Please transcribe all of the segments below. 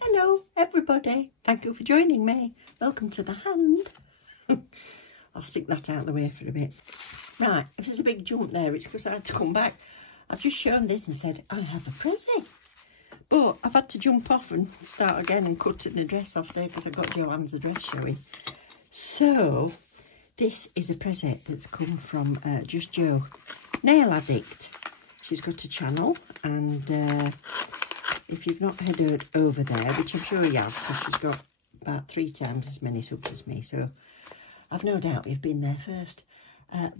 Hello everybody, thank you for joining me. Welcome to the hand. I'll stick that out of the way for a bit. Right, if there's a big jump there, it's because I had to come back. I've just shown this and said I have a present, but I've had to jump off and start again and cut an address off there because I've got Joanne's address showing. So this is a present that's come from Just Jo, nail addict. She's got a channel, and if you've not headed over there, which I'm sure you have, because she's got about 3 times as many subs as me, so I've no doubt you've been there first.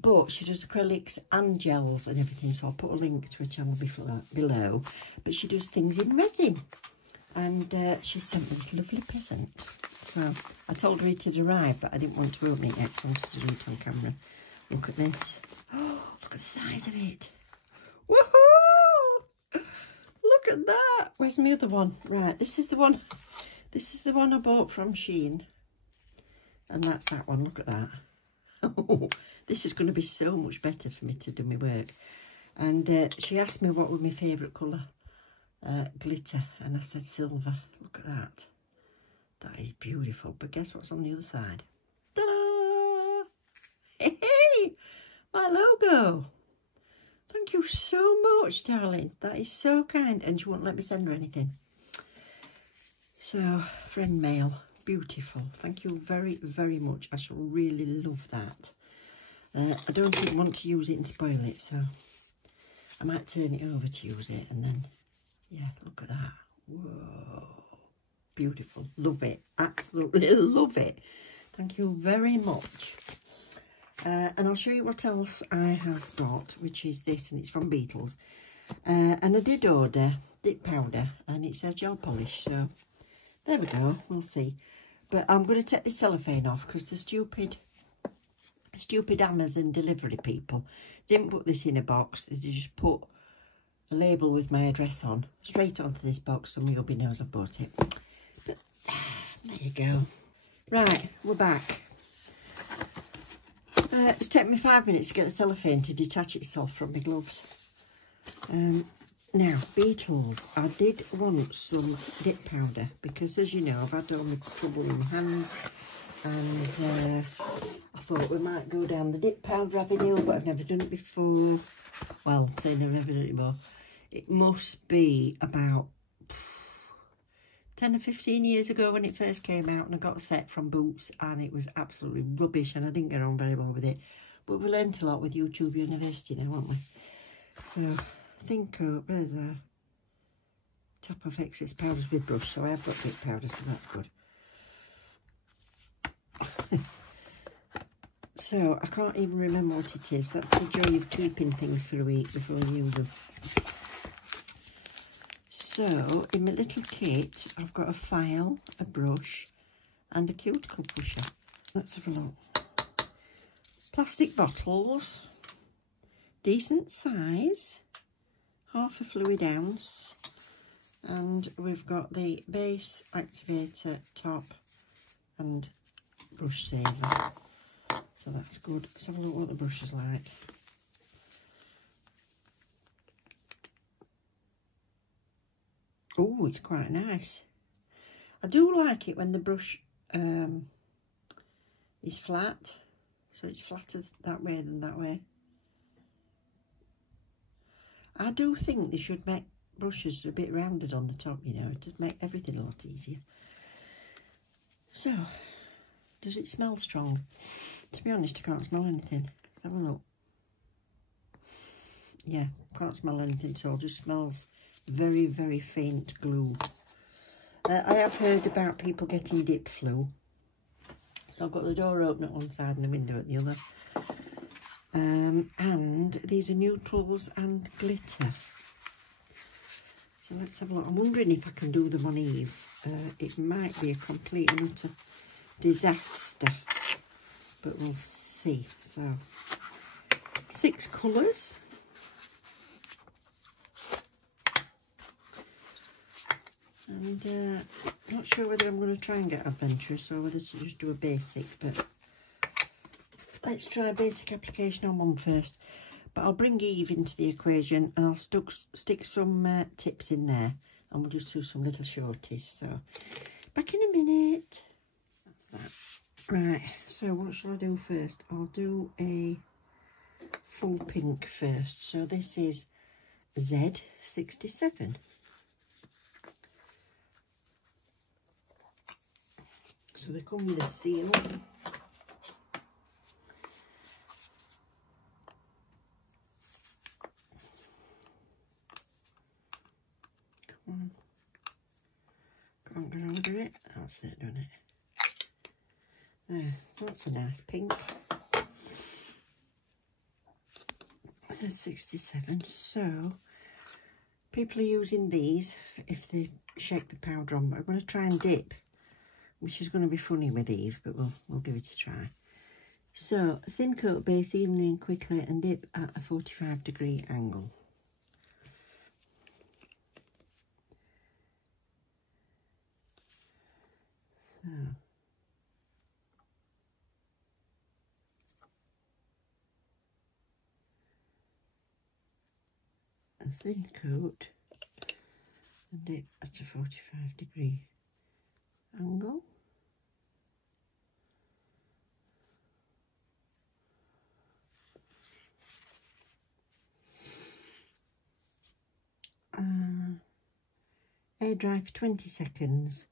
But she does acrylics and gels and everything, so I'll put a link to her channel below. But she does things in resin, and she sent me this lovely present. So I told her it had arrived, but I didn't want to open it yet, so I wanted to do it on camera. Look at this. Oh, look at the size of it. Woohoo! Look at that. Where's my other one? Right, this is the one. This is the one I bought from Shein. And that's that one. Look at that. Oh, this is going to be so much better for me to do my work. And she asked me what was my favourite colour. Glitter. And I said silver. Look at that. That is beautiful. But guess what's on the other side? Ta-da! Hey, hey! My logo. Thank you so much, darling. That is so kind. And she won't let me send her anything. So, friend mail. Beautiful. Thank you very, very much. I shall really love that. I don't even want to use it and spoil it, so I might turn it over to use it. And then, yeah, look at that. Whoa. Beautiful. Love it. Absolutely love it. Thank you very much. And I'll show you what else I have got, which is this, and it's from Beetles. And I did order dip powder, and it says gel polish, so there we go, we'll see. But I'm going to take the cellophane off because the stupid Amazon delivery people didn't put this in a box. They just put a label with my address on, straight onto this box, so my hubby knows I bought it. But there you go. Right, we're back. It's taken me 5 minutes to get the cellophane to detach itself from my gloves. Now, Beetles, I did want some dip powder because, as you know, I've had all my trouble in my hands, and I thought we might go down the dip powder avenue, but I've never done it before. Well, saying I've never done it before, it must be about 10 or 15 years ago when it first came out, and I got a set from Boots, and it was absolutely rubbish, and I didn't get on very well with it. But we learnt a lot with YouTube University now, haven't we? So I think there's a tap of excess powders with brush, so I have got dip powder, so that's good. So I can't even remember what it is. That's the joy of keeping things for a week before you use them. So in my little kit, I've got a file, a brush, and a cuticle pusher. Let's have a look. Plastic bottles, decent size, half a fluid ounce, and we've got the base, activator, top, and brush saver. So that's good. Let's have a look what the brush is like. Oh, it's quite nice. I do like it when the brush is flat. So it's flatter that way than that way. I do think they should make brushes a bit rounded on the top, you know, to make everything a lot easier. So, does it smell strong? To be honest, I can't smell anything. Let's have a look. Yeah, can't smell anything at all. Just smells very, very faint glue. I have heard about people getting dip flu. So I've got the door open at one side and the window at the other. And these are neutrals and glitter. So let's have a look. I'm wondering if I can do them on Eve. It might be a complete and utter disaster, but we'll see. So 6 colours. And not sure whether I'm going to try and get adventurous or whether to just do a basic, but let's try a basic application on one first. But I'll bring Eve into the equation, and I'll stick some tips in there and we'll just do some little shorties. So back in a minute. That's that. Right, so what shall I do first? I'll do a full pink first. So this is Z67. So they come with a seal. Come on, can't get over it. That's it, done it. There, that's a nice pink. There's 67. So people are using these if they shake the powder on. I'm going to try and dip, which is going to be funny with Eve, but we'll give it a try. So thin coat base evenly and quickly and dip at a 45-degree angle. So a thin coat and dip at a 45-degree angle. Air dry for 20 seconds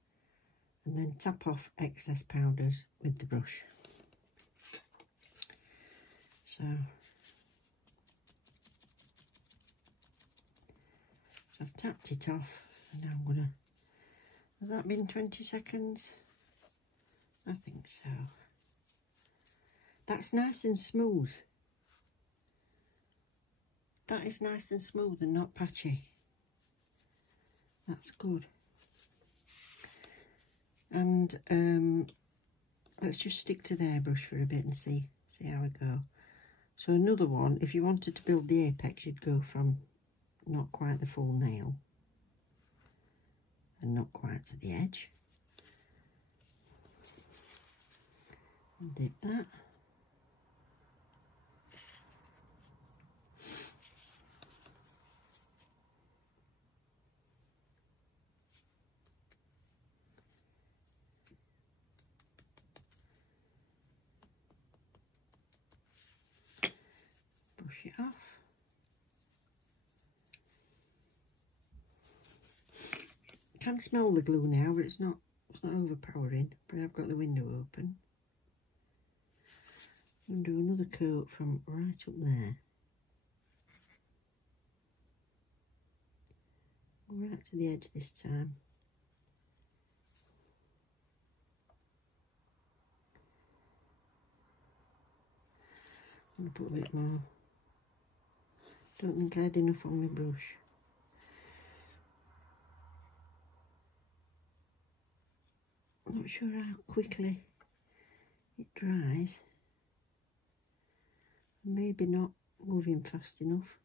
and then tap off excess powders with the brush. So I've tapped it off and now I'm gonna, has that been 20 seconds? I think so. That's nice and smooth. That is nice and smooth and not patchy. That's good. And let's just stick to the airbrush for a bit and see how we go. So another one, if you wanted to build the apex, you'd go from not quite the full nail and not quite to the edge. And dip that. Brush it off. I can smell the glue now, but it's not overpowering. But I've got the window open. I'm going to do another coat from right up there. Right to the edge this time. I'm going to put a bit more. Don't think I had enough on my brush. I'm not sure how quickly it dries. Maybe not moving fast enough,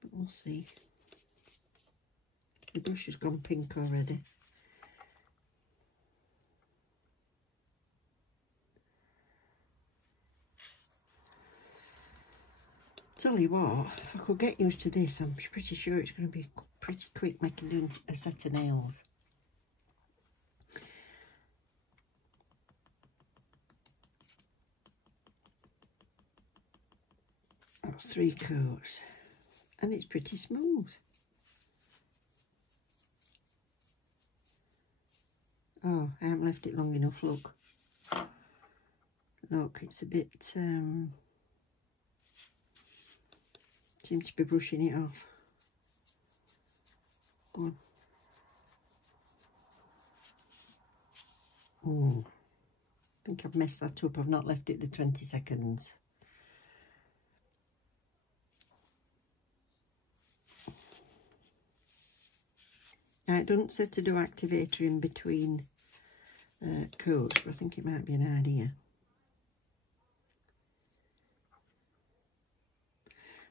but we'll see. The brush has gone pink already. Tell you what, if I could get used to this, I'm pretty sure it's going to be pretty quick making a set of nails. That's 3 coats, and it's pretty smooth. Oh, I haven't left it long enough, look. Look, it's a bit, seem to be brushing it off. Go on. Oh, I think I've messed that up. I've not left it the 20 seconds. Now, it doesn't say to do activator in between coats, but I think it might be an idea.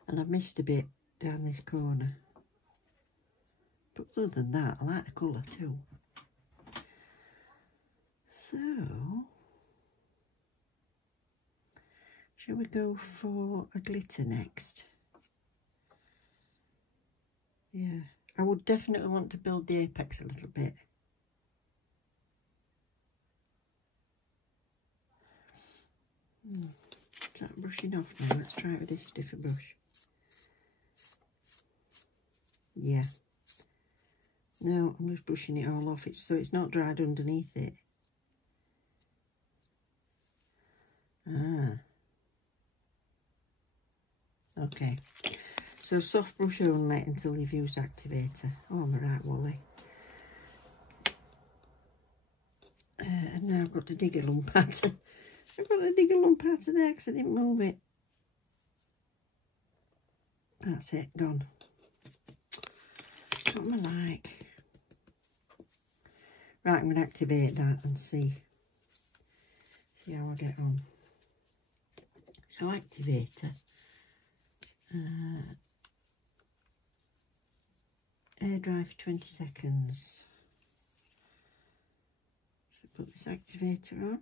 And I've missed a bit down this corner. But other than that, I like the colour too. So, shall we go for a glitter next? Yeah, I would definitely want to build the apex a little bit. Is that brushing off now? Let's try it with this stiffer brush. Yeah. No, I'm just brushing it all off. So it's not dried underneath it. Ah. Okay. So soft brush only until you've used activator. Oh, I'm right, Wally. And now I've got to dig a lump out. I've got to dig a lump out of there because I didn't move it. That's it, gone. What am I like? Right, I'm going to activate that and see how I get on. So activator. Air dry for 20 seconds. So put this activator on.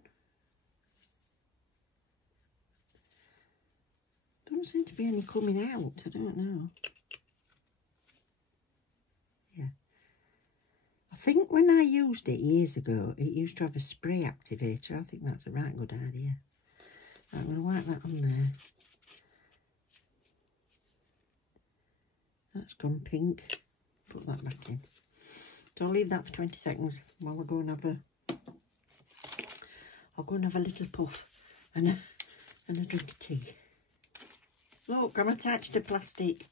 Don't seem to be any coming out, I don't know. Yeah. I think when I used it years ago, it used to have a spray activator. I think that's a right good idea. Right, I'm going to wipe that on there. That's gone pink. Put that back in. So I'll leave that for 20 seconds while I go and have a... I'll go and have a little puff and a drink of tea. Look, I'm attached to plastic.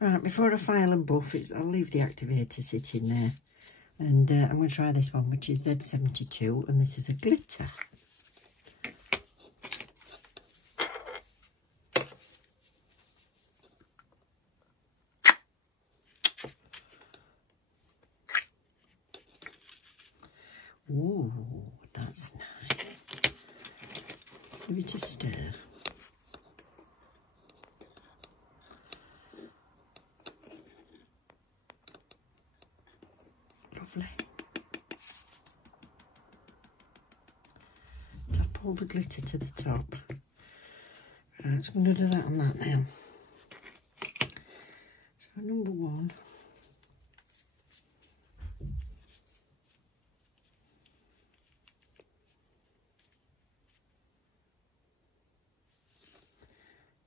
Right, before I file and buff it, I'll leave the activator sitting there. And I'm going to try this one, which is Z72, and this is a glitter. Ooh, that's nice. Give it a stir. Lovely. Tap all the glitter to the top. Right, so I'm going to do that on that now. So number one.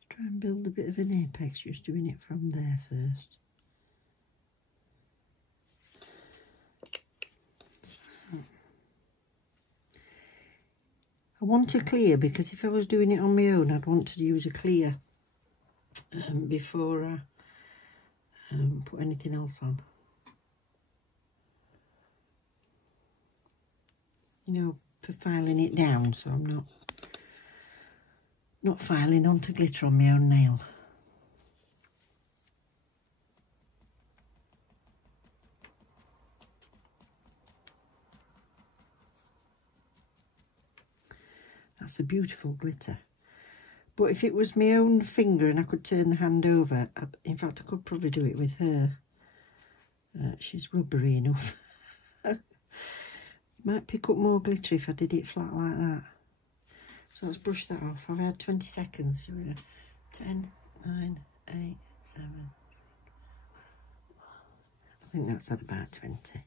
Try and build a bit of an apex, just doing it from there first. I want a clear because if I was doing it on my own, I'd want to use a clear before I put anything else on. You know, for filing it down, so I'm not filing onto glitter on my own nail. That's a beautiful glitter. But if it was my own finger and I could turn the hand over, in fact I could probably do it with her. She's rubbery enough. It might pick up more glitter if I did it flat like that. So let's brush that off. I've had 20 seconds. 10, 9, 8, 7. I think that's at about 20.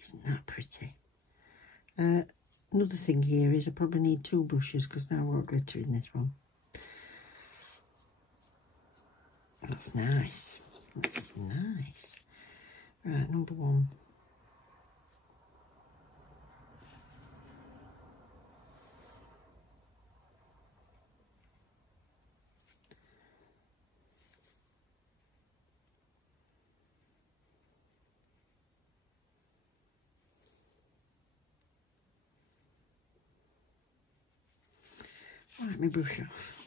Isn't that pretty? Another thing here is I probably need 2 brushes because now I've got glitter in this one. That's nice. That's nice. Right, number one. Wipe my brush off.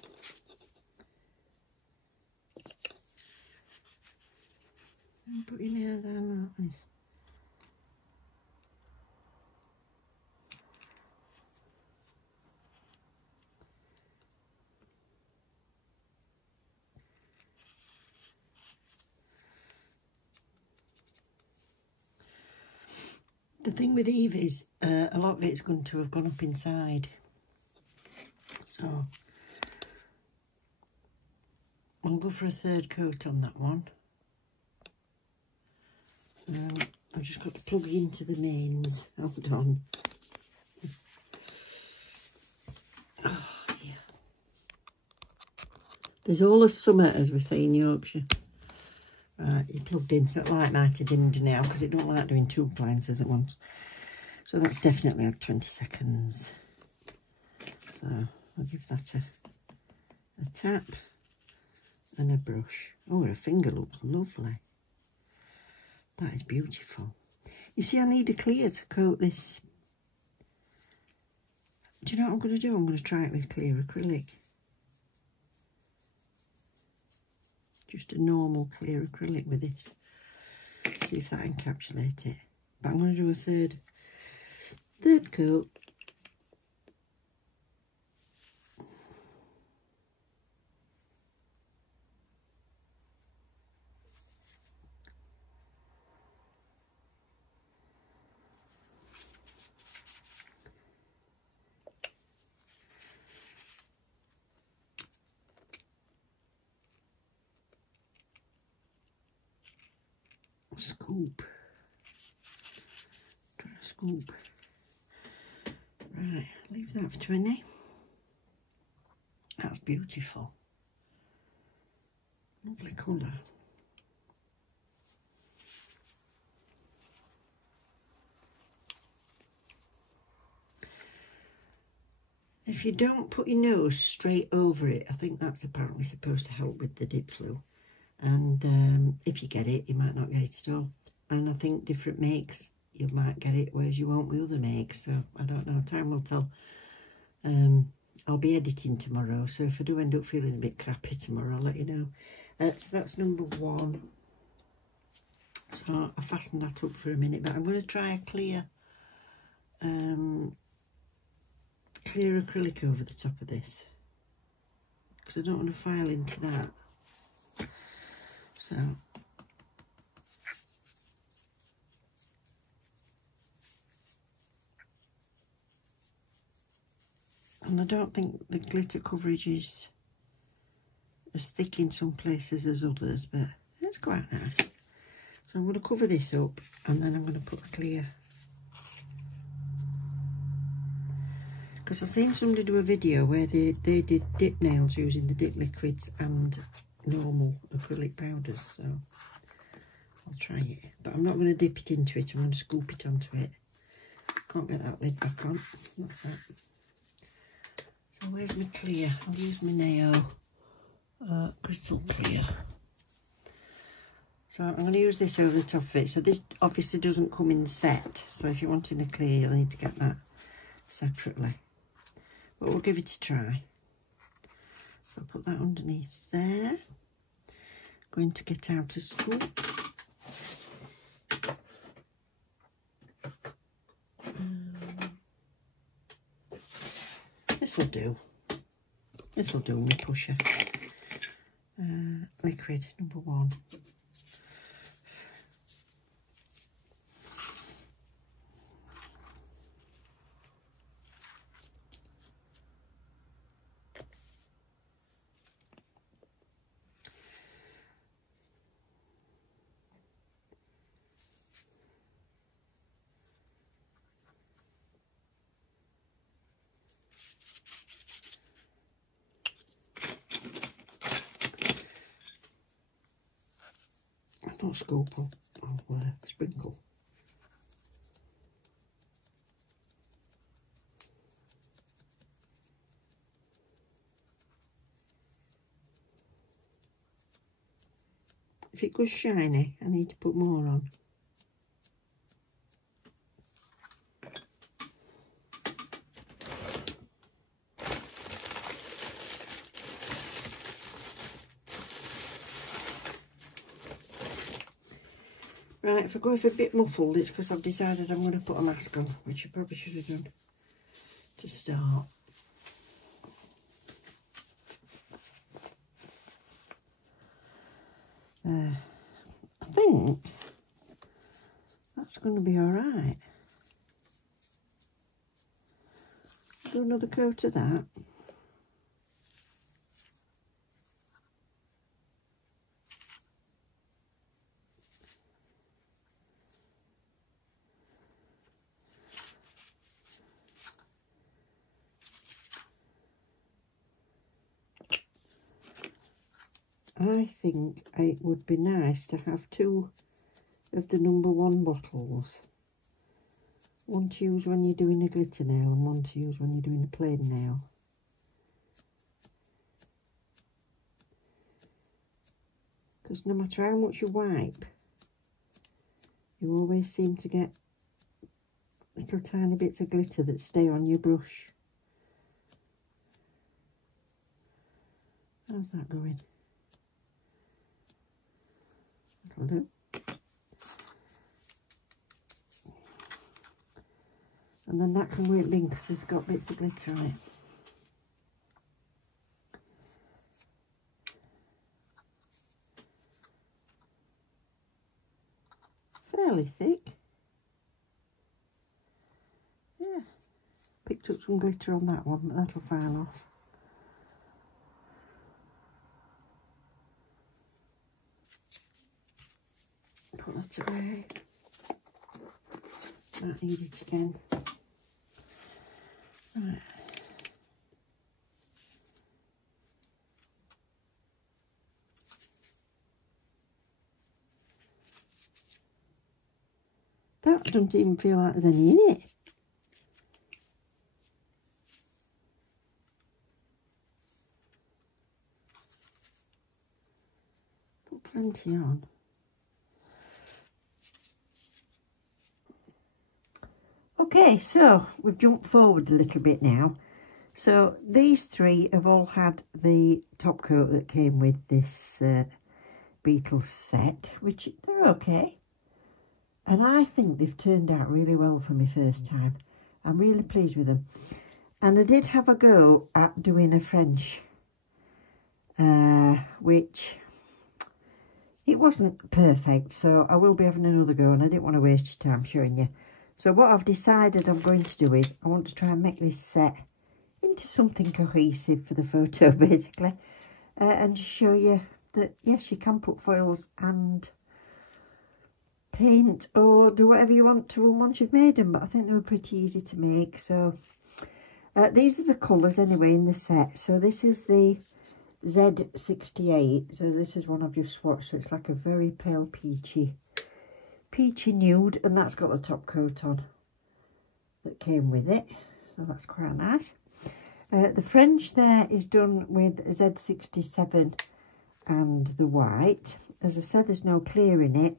And put your nail down like this. The thing with Eve is a lot of it's going to have gone up inside. So I'll go for a third coat on that one. I've just got to plug into the mains. Hold on. Oh, yeah. There's all the summer, as we say in Yorkshire. Right, you plugged in, so that light might have dimmed now because it don't like doing 2 appliances at once. So that's definitely had 20 seconds. So I'll give that a tap and a brush. Oh, her finger looks lovely. That is beautiful. You see, I need a clear to coat this. Do you know what I'm going to do? I'm going to try it with clear acrylic. Just a normal clear acrylic with this. See if that encapsulates it. But I'm going to do a third coat. Scoop. Try a scoop. Right, leave that for 20. That's beautiful. Lovely colour. If you don't put your nose straight over it, I think that's apparently supposed to help with the dip flu. And if you get it, you might not get it at all. And I think different makes, you might get it, whereas you won't with other makes. So I don't know, time will tell. I'll be editing tomorrow, so if I do end up feeling a bit crappy tomorrow, I'll let you know. So that's number 1. So I fastened that up for a minute, but I'm going to try a clear acrylic over the top of this, because I don't want to file into that. So and I don't think the glitter coverage is as thick in some places as others, but it's quite nice. So I'm going to cover this up and then I'm going to put a clear. Because I've seen somebody do a video where they did dip nails using the dip liquids and normal acrylic powders, so I'll try it. But I'm not going to dip it into it, I'm going to scoop it onto it. Can't get that lid back on. What's that? So where's my clear? I'll use my nail crystal clear. So I'm going to use this over the top of it. So this obviously doesn't come in the set, so if you're wanting a clear, you'll need to get that separately. But we'll give it a try. So I'll put that underneath there. Going to get out a scoop. This'll do. This'll do, my pusher. Liquid number 1. Not scoop, I'll sprinkle. If it goes shiny, I need to put more on. Right, if I go a bit muffled, it's because I've decided I'm going to put a mask on, which I probably should have done to start. I think that's going to be alright. Do another coat of that. I think it would be nice to have 2 of the number 1 bottles. One to use when you're doing a glitter nail and one to use when you're doing a plain nail. Because no matter how much you wipe, you always seem to get little tiny bits of glitter that stay on your brush. How's that going? That'll do. And then that can work big because there's got bits of glitter on it. Fairly thick. Yeah. Picked up some glitter on that one, but that'll file off. Put that away. Might need it again. Right. That doesn't even feel like there's any in it. Put plenty on. Okay, so we've jumped forward a little bit now. So these 3 have all had the top coat that came with this Beetles set, which they're okay. And I think they've turned out really well for me first time. I'm really pleased with them. And I did have a go at doing a French, which it wasn't perfect. So I will be having another go and I didn't want to waste your time showing you. So what I've decided I'm going to do is I want to try and make this set into something cohesive for the photo basically. And just show you that yes, you can put foils and paint or do whatever you want to them once you've made them, but I think they were pretty easy to make. So these are the colours anyway in the set. So this is the Z68, so this is one I've just swatched, so it's like a very pale peachy nude, and that's got the top coat on that came with it, so that's quite nice. The French there is done with Z67 and the white. As I said, there's no clear in it.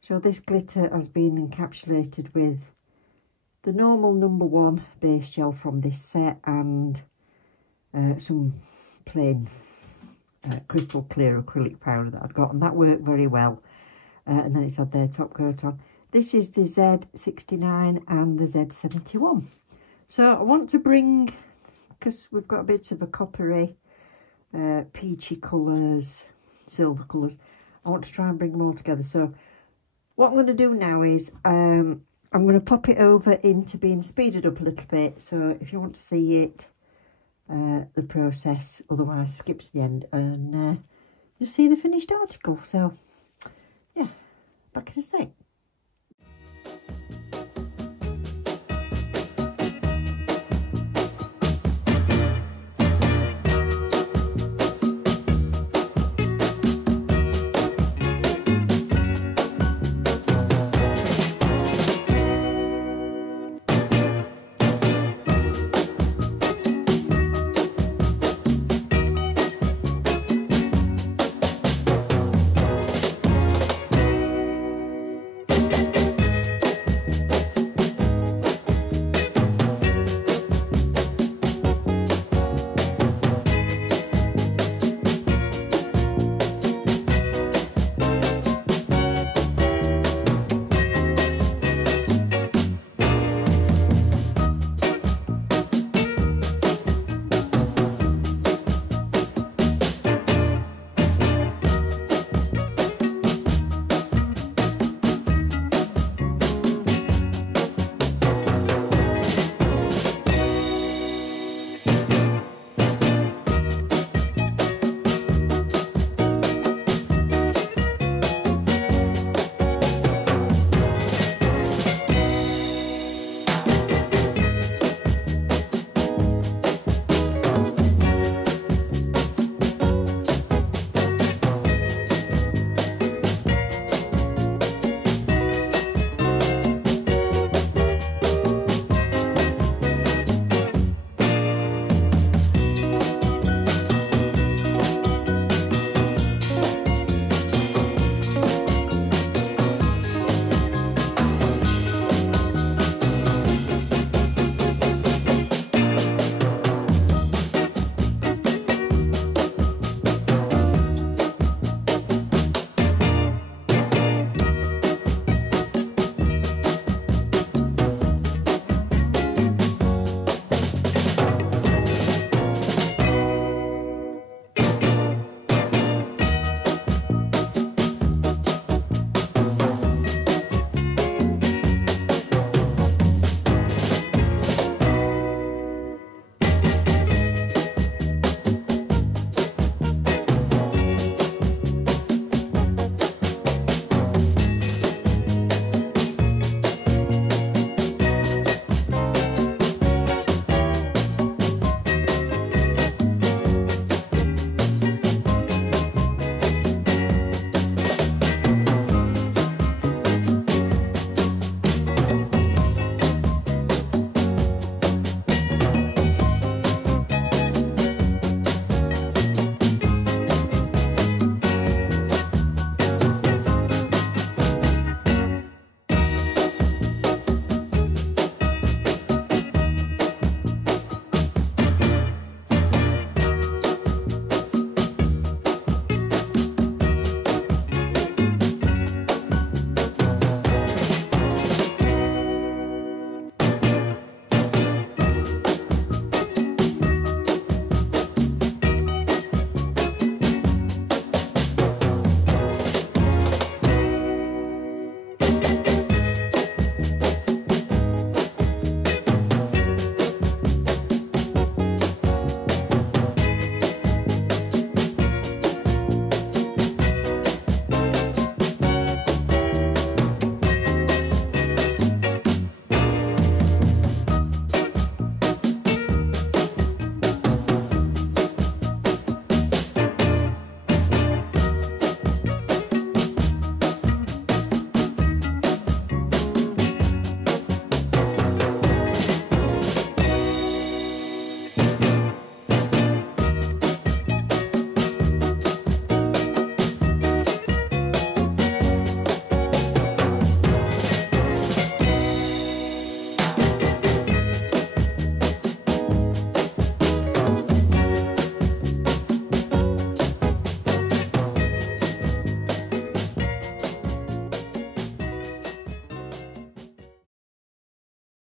So this glitter has been encapsulated with the normal number 1 base gel from this set and some plain crystal clear acrylic powder that I've got, and that worked very well. And then it's had their top coat on. This is the Z69 and the Z71. So I want to bring, because we've got a bit of a coppery, peachy colours, silver colours, I want to try and bring them all together. So what I'm going to do now is I'm going to pop it over into being speeded up a little bit. So if you want to see it, the process, otherwise skip to the end and you'll see the finished article. So yeah, back in a sec.